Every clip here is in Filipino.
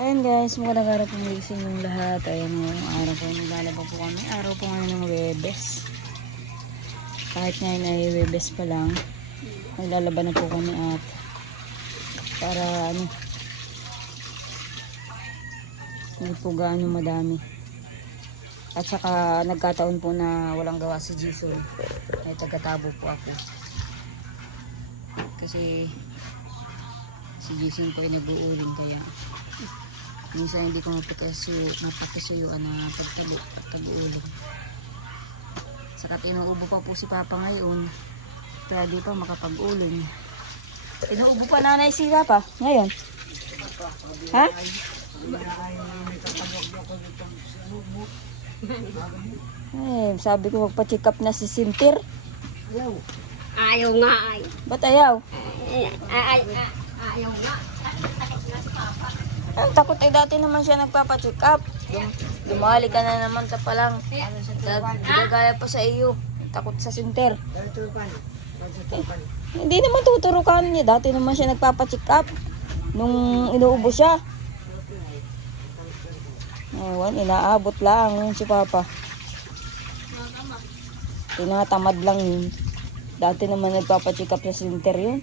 Ayan guys, magandang araw po gising yung lahat. Ayan yung araw po, naglalaba po kami. Araw po ngayon ng Webes. Kahit ngayon ay Webes pa lang, naglalaba na po kami at para hindi po gaano madami. At saka nagkataon po na walang gawa si Jason. Ay tagatabo po ako. Kasi si Jason po ay nag-uuling kaya minsan hindi ko mapakisuyuan na pagtago-uling. Saka inuubo pa po si Papa ngayon. Kaya di pa makapag-uling. Inuubo pa nanay si Papa ngayon. Ha? Eh, sabi ko magpa-check up na si Sintir. Ayaw nga ay. Ba't ayaw? Ayaw nga. Ang takot ay dati naman siya nagpapa-check up. Lumali ka na naman sa palang. Gagaya pa sa iyo. Takot sa Sintir. Hindi naman tuturukan niya. Dati naman siya nagpapa-check up. Nung inuubo siya. Ewan, inaabot lang yun si Papa. Tinatamad lang yun. Dati naman nagpapa-check up sa Sintir yun.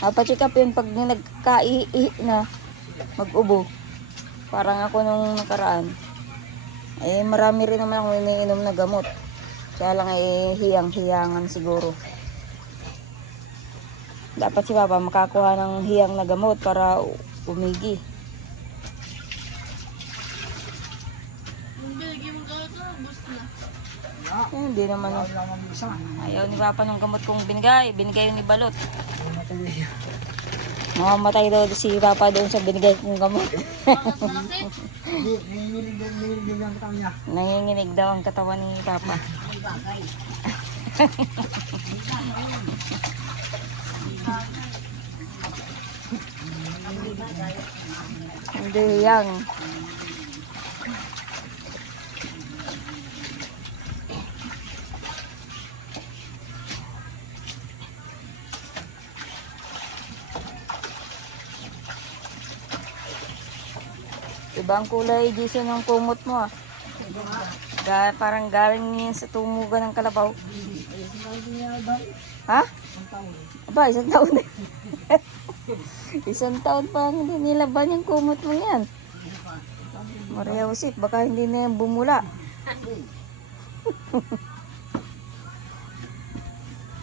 Papacheck up yun pag nagka-ihi na mag-ubo. Parang ako nung nakaraan. Eh marami rin naman ako iniinom na gamot. Kaya lang eh hiyang-hiyangan siguro. Dapat si Papa makakuha ng hiyang na gamot para umigi. Hindi naman. Ayaw ni Papa ng gamot kong binigay. Binigay yun ni Balot. Mamamatay daw si Papa doon sa binigay kong gamot. Nanginginig daw ang katawan ni Papa. Hindi yang. Ibang kulay, Jason, ng kumot mo ah. Parang galing niya sa tumugan ng kalabaw. Ha? Aba, isang taon na. Isang taon pa hindi nilaban yung kumot mo yan. Maria Josep, baka hindi na yan bumula.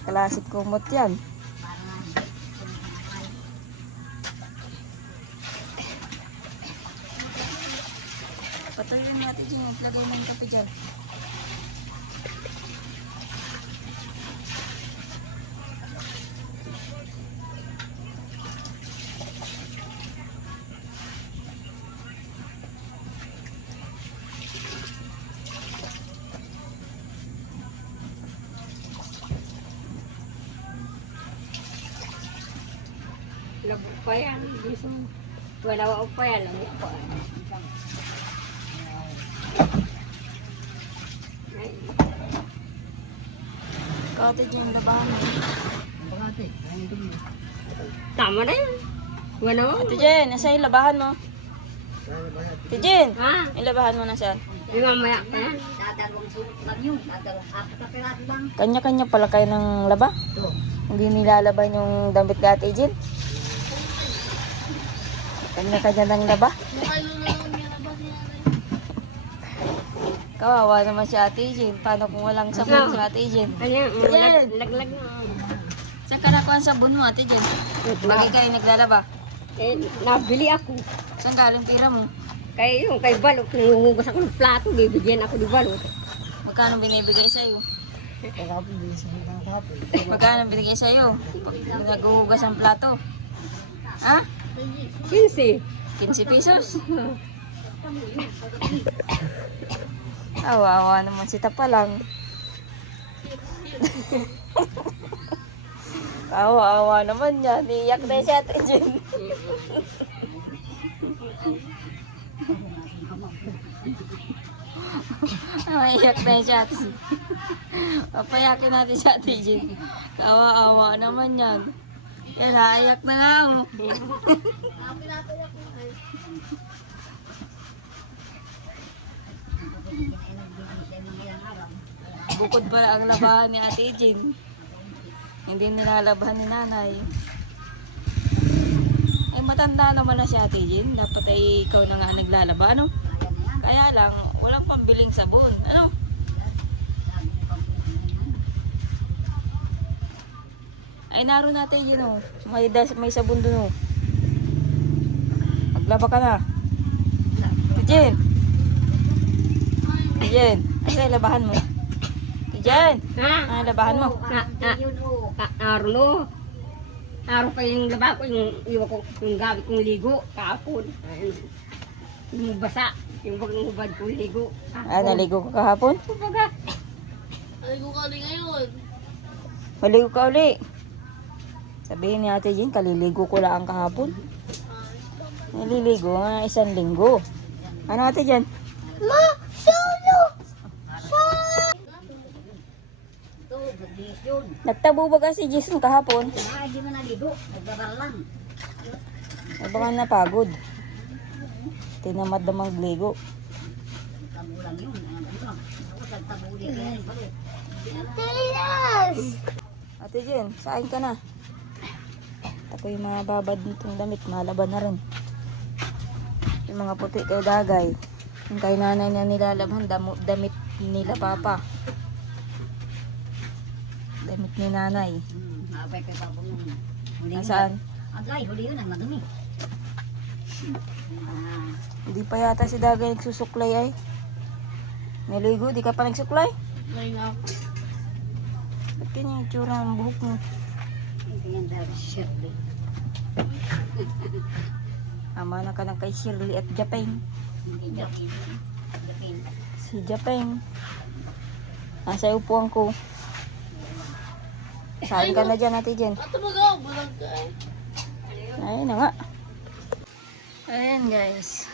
Klasik kumot yan. Patayin natin dyan, lagay mo yung kape dyan. Labok pa yan. Wala wa pa yan. Labok pa. Kate dyan, labahan mo. Tama na yan. Wala wa. Ate Jen, nasa yung labahan mo? Ate Jen, Ha? yung labahan mo nasaan? Yung mamaya pa yan. Kanya-kanya pala kayo ng laba? Hindi nilalaban yung damit ka, Ate Jen? Kanya-kanya ng laba? Kawawa naman si Ate Jen. Paano kung walang sabon si Ate Jen? Kanya, Jen! laglag na. Saan ka nakuha ang sabon mo, Ate Jen? Bagay kayo naglalaba. Eh, nabili ako. Saan galing pira mo? Kay yung kay Balot, nangungugas ako ng plato, bibigyan ako ni Balot. Magkano binibigay sa'yo? Magkano binigay sa'yo? Pag naghuhugas ang plato? Ha? 15. 15 pesos? Awa-awa naman si Tapa lang. Awa-awa naman yan. Iyak na siya, Ate Jen. Iyak na siya. Papayakin natin si Ate Jen. Awa-awa naman yan. Yan, naiyak na nga mo. Bukod pala ang labahan ni Ate Jean. Hindi nilalabahan ni nanay. Ay matanda naman na si Ate Jean. Dapat ay ikaw na nga naglalaba, ano? Kaya lang, walang pambiling sabon. Ano? Ay naroon natin yun oh. May sabon dun oh. Maglaba ka na. Tijen. Tijen. Asa labahan mo? Tijen. Ha? Labahan mo. Arlo. Araw pa yung laba ko, yung yung gabi kong ligo, kahapon. Ayun. Yung basa, yung bagang hubad kong ligo. Naligo ka kahapon? Kumbaga, Aligo ka rin ngayon. Maligo ka uli. Sabihin ni Ate Jean, kaliligo ko lang kahapon. Naliligo nga 1 linggo. Ano Ate Jean? Ma! Solo! Nagtabo ba kasi Jason kahapon? hindi mo naligo, nagbabal lang. Ay baka napagod. Tinamad na magligo. Tabo lang yun. Ako tagtabo ulit yan. Tilas! Ate Jean, saan ka na? Ako yung mga babad nitong damit, malaban na rin. Yung mga puti kay Dagay. Yung kay nanay na nilalabhan, damit nila papa. Damit ni nanay. Nakapay kay Papa mo. Nasaan? Agay, huli yun ang madumi. Hindi pa yata si Dagay nagsusuklay ay. Naligo, di ka pa nagsuklay? May nga ako. Ba't kanya yung tsura ng buhok mo? Ganyan dahil shirt eh. Ama na ka ng kay Shirley at Japeng. Hindi Japin. Japin. Si Japeng. Nasa upuan ko. Saan ka na dyan, Ate Jen? Ato magaw, bulag ka eh. Ayun na nga. Ayan guys.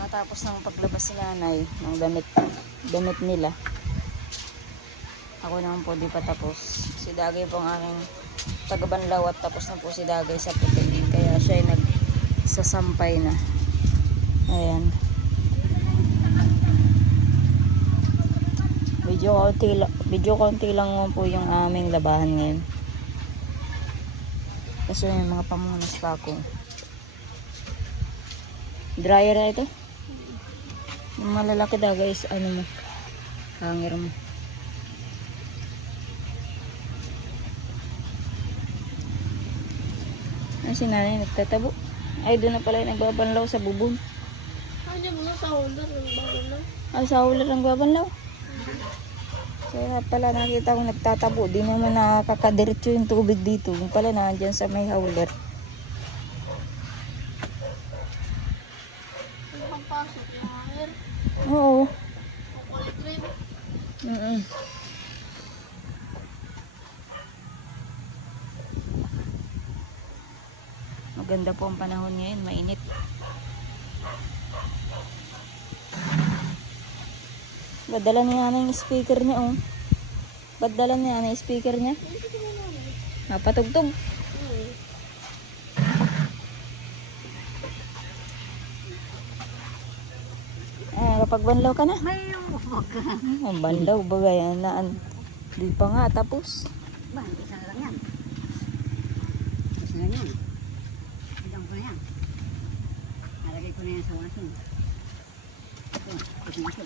Matapos ng paglabas si nanay ng damit nila. Ako naman po di pa tapos. Si Dagay po ang aking tagabanlaw at tapos na po si Dagay sa puti. Kaya siya ay nagsasampay na. Ayan. Medyo konti lang po yung aming labahan ngayon. Kasi may mga pamunas pa ako. Dryer na ito. Yung malalaki daw guys, ano mo, hanger mo. Ay, si nanay nagtatabo. Ay, doon na pala yung nagbabanlaw sa bubong. Kanya mo na sa holder, ang bago na. Ay, sa ular ang babanlaw. Kaya pala nakita ko nagtatabo. Di naman nakakadiretso yung tubig dito. Yung pala nandyan sa may howler. Ang pampasok yung hanger. Oo. Ang kulit rin. Mm-mm. Maganda po ang panahon ngayon. Mainit. Badala niya na yung speaker niya, oh. Badala niya na yung speaker niya. Napatugtog. Kapag banlaw ka na. May huwag ka. Ang banlaw ba yan na di pa nga tapos. Ba, isa na lang yan. Isa na yan. Hidang ko na yan. Nalagay ko na yan sa wasin. Ito, ito.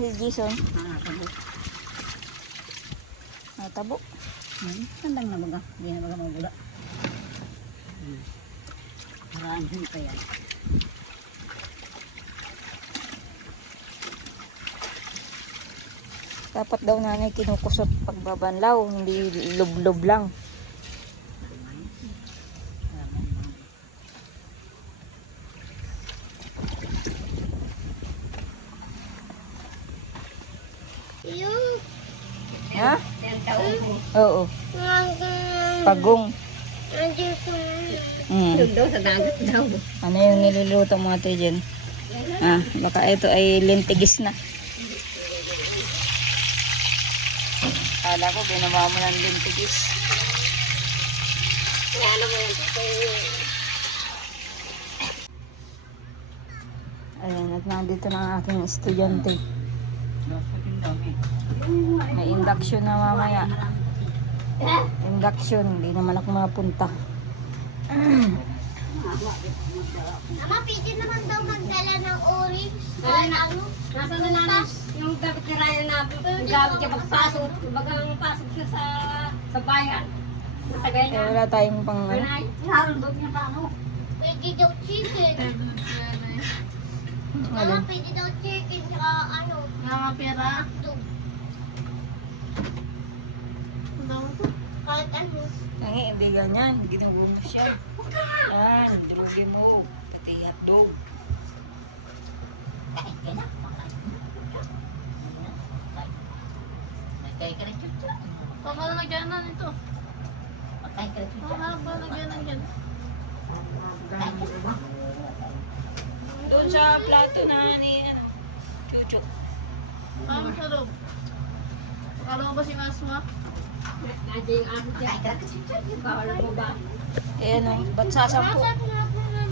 Si Jason. Tabo. Natabo. Sandang na baga. Hindi na baga mabula. Paraan din pa yan. Dapat daw nanay kinukusot pagbabanlaw, hindi lublob lang. Yung Ha? Yan taon ko. Oo. Pagong. nandiyo ko Doon daw sa dagat daw. Ano yung niluluto mo ate dyan? Baka ito ay lintigis na. Kala ko, ginawa mo ng lintigis. Ano mo yan? Ayan, at nandito na ang aking estudyante. May induction na mamaya. Induction, hindi naman ako mapunta. Mama, pwede naman daw magdala ng orange. Dala na. Ano? Nasa na namin yung gamit ni Ryan na gamit niya pagpasok. Bagang pasok siya sa bayan. Natagay Eh, na. wala tayong pang ano. Ay, harundog niya pa ano. Pwede daw chicken. Mama, Alin? pwede daw chicken saka ano. Mga pera. Hotdog. Kahit ano. Nangi, hindi ganyan. Ginugo mo siya. Yan, dilugi mo. Pati hotdog. Baka nagyanan ito. Baka ba nagyanan yan? Doon sa plato na ni ano, Chuchok. Ano sa loob? Akala mo ba si Asma? Nandiyan yung amo niya. Bawal mo ba? Eh ano, ba't sasampu? Nasaan na po naman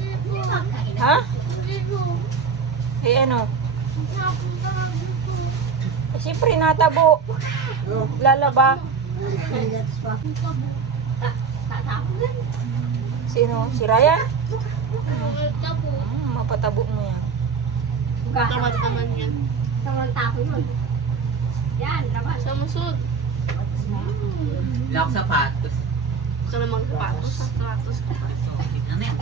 dito? Ha? Dito. Eh ano? Napunta na dito. Eh, siyempre natabo. Lalaba. Sino? Si Ryan? Mga tabo. Mapatabo mo yan. Tamad naman yan. Tawang tapo yun. Yan, labas. Sa musod. Lock sapatos. Ka namang sapatos. Sapatos ka pa. Ano yan?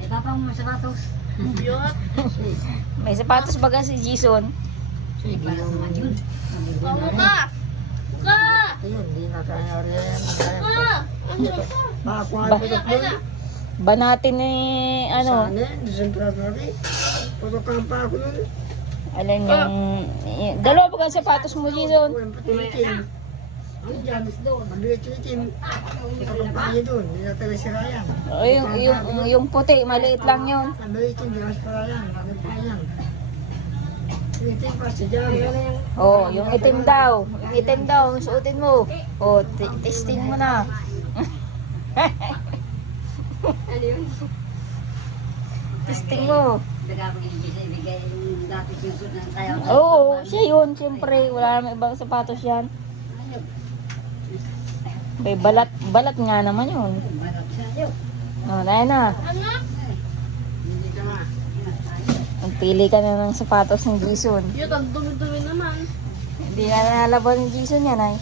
Itatang mo sa batos. Yun. May sapatos baga si Jason. Kamu ka! Ka! Ka! Ba banatin ni ano, alin yung dalawa baga sapatos mo, Jason. O, yung puti, maliit lang yun. Oh, yung itim daw. Yung itim daw, suotin mo. Oh, testing mo na. Ano yun? Testing mo. Nagkapag ibigay yung dati sinusod ng tayo. Oo, siya yun. Siyempre, wala namang ibang sapatos yan. May balat, balat nga naman yun. Marap siya yun. Oh, dahil na. Ano? Magpili ka na ng sapatos ng Jason. Yun, ang dumi-dumi naman. Hindi na nalaban ng Jason yan ay.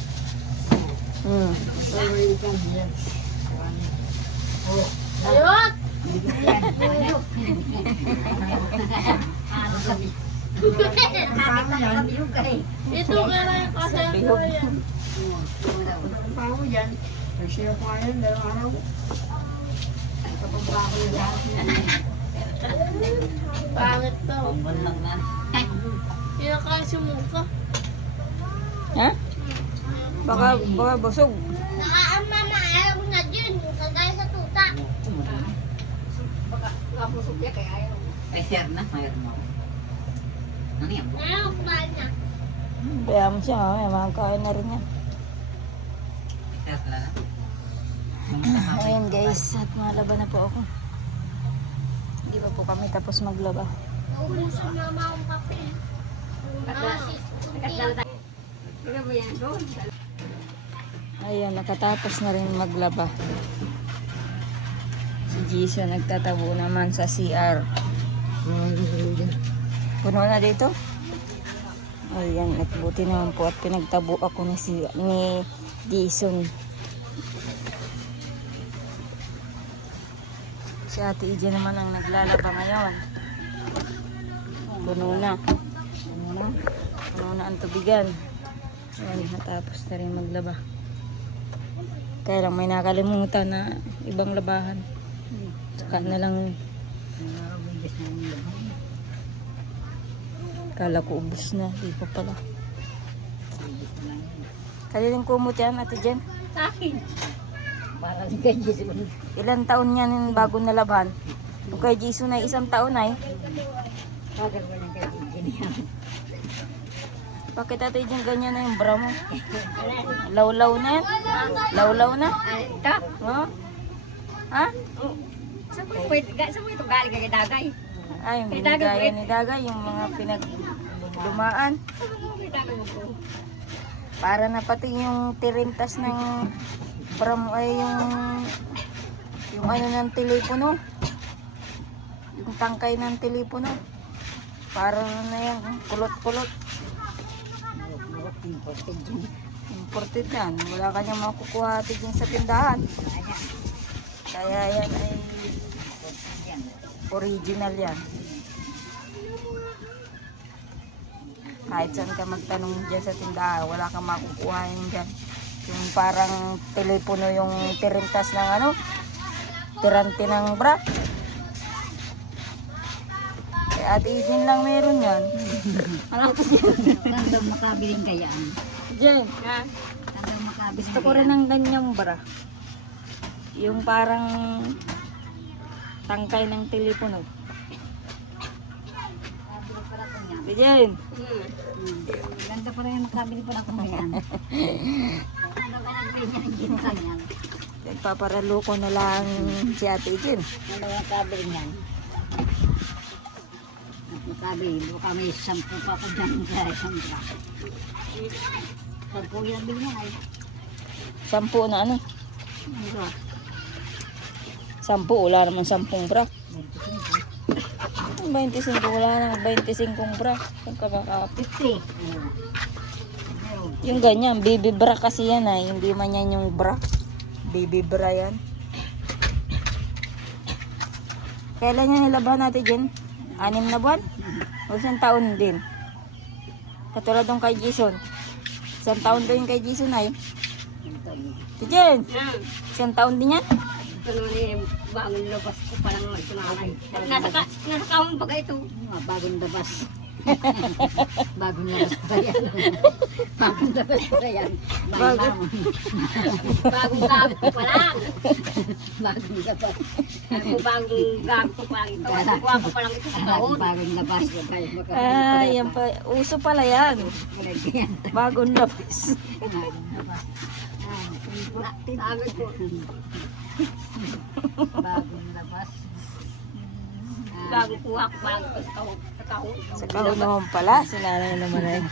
Ayun! Ito kaya yung kasi ako yan. Pangit to. Kinakain si Muka. Ha? Baka busog. Ang mama, ayaw na dyan. Kagaya sa tuta. Baka pusok niya kaya ayaw. Ay, share na. Mayroon mo. Ano yan? Ayaw, kumain na. Kaya mo siya, may makakain na rin yan. Share na. Ayan guys, at malaba na po ako. Hindi pa po kami tapos maglaba. Naubusan mama ang kape. Nasi. Ano ba yan doon? Ayan, nakatapos na rin maglaba. Si Jason nagtatabo naman sa CR. Puno na dito? Ayan, at buti naman po at pinagtabo ako ni Jason. Si Ate Ije naman ang naglalaba ngayon. Puno na. Puno na ang tubigan. Ayan, natapos na rin maglaba. Kaya lang may nakalimutan na ibang labahan. Saka na lang. Kala ko ubos na. Di pa pala. Kaliling kumot yan, Ate Jen. Sa akin. Para di kay Jason. Ilan taon yan yung bago nalaban? Kung kay Jason ay 1 taon ay. Bakit mo lang kay Jason yan? Bakit ate dyan ganyan na yung bra mo? Lawlaw na yan? Lawlaw na? Ay, ito. Oh? Ha? Saan mo ito galing kay Dagay? Ay, binigaya ni Dagay yung mga pinaglumaan. Saan mo kay Dagay mo po? Para na pati yung tirintas ng bra mo ay yung ano ng telepono. Yung tangkay ng telepono. Para na yung kulot-kulot. Imported yan. Wala kanyang makukuha atin dyan sa tindahan. Kaya yan ay original yan. Kahit saan ka magtanong dyan sa tindahan, wala kang makukuha yan dyan. Yung parang telepono yung tirintas ng ano, tirante ng bra. Kaya Ate Eden lang meron yan. Alam ko dyan. Saan daw makabiling kayaan? Jen, Saan daw makabiling gusto ko rin ng ganyang bra. Yung parang tangkay ng telepono. Ate Jen, Ganda pa rin makabili pa na kung yan. Ano ba nagbili niya ng ginsang yan? nagpaparalo ko na lang si Ate Eden. Ano ba makabili niyan? At makabili, baka may 10 pa ko dyan sa isang bra. 10 yung bili niya ay. 10 na ano? Ano ba? 10, wala naman 10 bra. 25. 25, wala naman 25 bra. Saan ka makakapit? 50. Yung ganyan, baby bra kasi yan ay. Hindi man yan yung bra. Baby bra yan. Kailan yan nilabahan natin dyan? 6 na buwan? O 1 taon din? Katulad ng kay Jason. 1 taon din kay Jason ay. Jen, 1 taon din yan? Ito naman eh, bagong labas ko pa lang magsunanay. Nasa kahon ba ito? Bagong labas. Bagong labas pa yan. Bagong labas pa yan. Bagong gamit ko pa lang. Bagong labas. Bagong gamit ko pa lang ito. Kuha ko pa lang ito sa kahon. Bagong labas. Ay, yan pa. Uso pala yan. Bagong labas. Sabi ko. Bagong labas. Bagong kuha ko pa lang ito sa kahon. Sa kahon naman pala. Si nanay naman ay.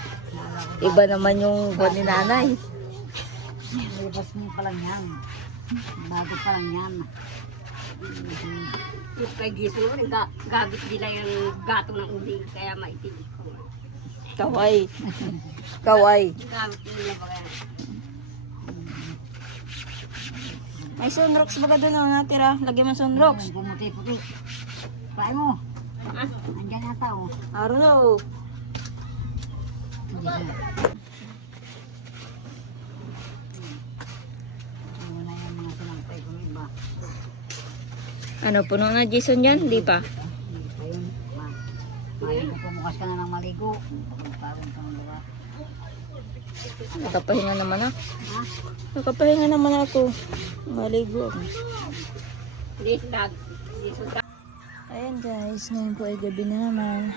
Iba naman yung buwan ni nanay. Labas mo pa lang yan. Bago pa lang yan. Yung kay Giso, gagit nila yung gato ng uling, kaya maitig ko. Kaway. Kaway. Gamit nila ba yan? May sunrocks baga doon ang natira. Lagyan mo sunrocks. Puti-puti. Paano mo? Andyan yata o. Aro. Wala yung mga sinampay kong iba. Ano, puno na Jason yan? Di pa. Ayun. Maligo ko. Bukas ka na ng maligo. Pagpagpagin ka ng diba? Nakapahinga naman ako. Ha? Nakapahinga naman ako. Maligo ako. This dog. This dog. Ayan guys, ngayon po ay gabi na naman.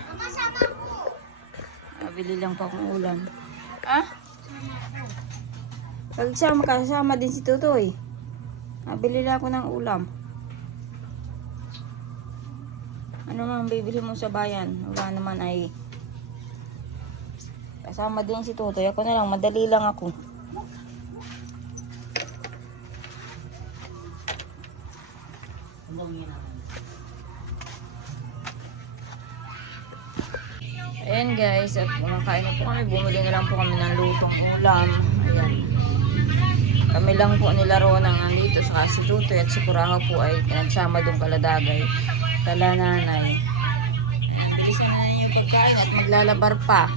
Nabili lang pa akong ulam. Ah? Kasama din si Tutoy. Nabili lang ako ng ulam. Ano mang bibili mo sa bayan? Wala naman ay kasama din si Tutoy. Ako na lang, madali lang ako. Ayan guys, at kumakain na po kami. Bumili na lang po kami ng lutong ulam. Ayan. Kami lang po nilaro ng andito sa si Tutoy at si Kuraha po ay nagsama doon kaladagay. Tala nanay. Bilisan na yung pagkain at maglalabar pa.